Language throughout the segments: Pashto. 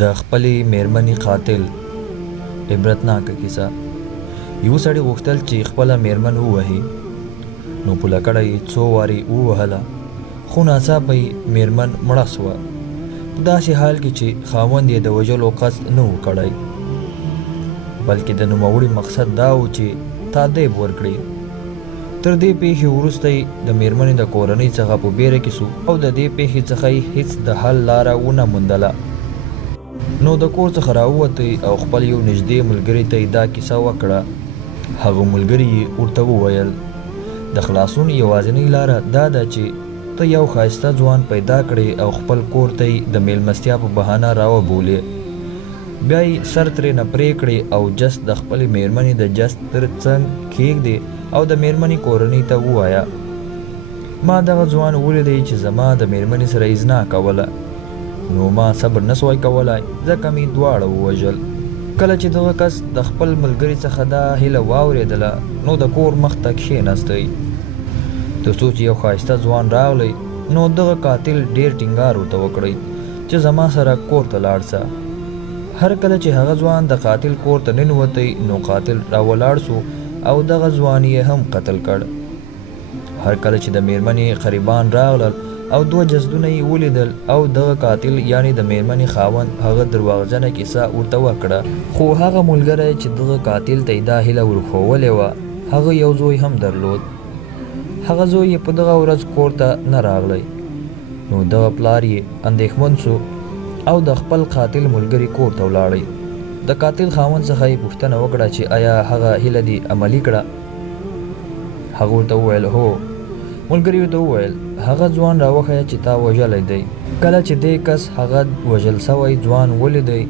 د خپلې میرمنې قاتل عبرتناکه کیسه. یو سړي غوښتل چې خپله میرمن ووهي، نو په لکړه یې څو وارې ووهله، خو ناڅاپه یې میرمن مړه سوه، په داسې حال کې چې خاوند یې د وژلو قصد نه و کړی، بلکې د نوموړي مقصد دا و چې تادیب ورکړي. تر دې پیښې وروسته یې د میرمنې د کورنۍ څخه په بیره کې سو او د دې پیښې څخه یې هیڅ د حل لاره ونه موندله. نو د کور څخه راووتی او خپل یو نږدې ملګري ته یې دا کیسه وکړه. هغه ملګري یې ورته وویل د خلاصون یوازینۍ لاره دا ده چې ته یو ښایسته ځوان پیدا کړې او خپل کور ته یې د میلمستیا په بهانه راوبولې، بیا یې سر ترې نه پرې کړې او جست د خپلې میرمنې د جست تر څنګ کښېږدې او د میرمنې کورنۍ ته ووایه ما دغه ځوان ولیدی چې زما د میرمنې سره یې زنا کوله، نو ما صبر نه سوای کولی ځکه مې دواړه ووژل. کله چې دغه کس د خپل ملګري څخه دا هیله واورېدله نو د کور مخ ته کښېناستی. تر څو چې یو ښایسته ځوان راغلی نو دغه قاتل ډېر ټینګار ورته وکړی چې زما سره کور ته لاړ شه. هر کله چې هغه ځوان د قاتل کور ته ننوتی نو قاتل راولاړ سو او دغه ځوان یې هم قتل کړ. هر کله چې د میرمنې قریبان راغلل او دوه جسدونه یې ولیدل او دغه قاتل یعنی د میرمنې خاوند هغه درواغجنه کیسه ورته وکړه، خو هغه ملګری چې دغه قاتل ته یې دا هیله ورښولې وه هغه یو زوی هم درلود. هغه زوی یې په دغه ورځ کور ته نه راغلی، نو دغه پلار یې اندېښمن سو او د خپل قاتل ملګري کور ته ولاړی. د قاتل خاوند څخه یې پوښتنه وکړه چې آیا هغه هیله دې عملي کړه؟ هغه ورته وویل هو. ملګري ورته وویل هغه ځوان راوښیه چې تا وژلی دی. کله چې دې کس هغه وژل سوی ځوان ولیدی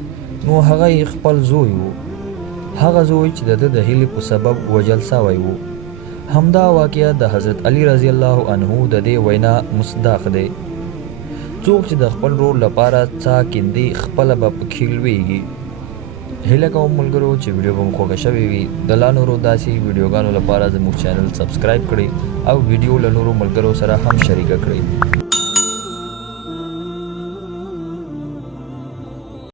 نو هغه یې خپل زوی و، هغه زوی چې د ده د هیلې په سبب وژل سوی و. همدا واقعه د حضرت علی رضی الله عنه د دې وینا مصداق دی. څوک چې د خپل رور لپاره څا کیندي خپله به پکې لویږي. هیله کوم ملګرو چې ویډیو به مو خوښه شوې وي، د لا نورو داسې ویډیوګانو لپاره زموږ چینل سبسکرایب کړئ او ویډیو له نورو ملګرو سره هم شریکه کړئ.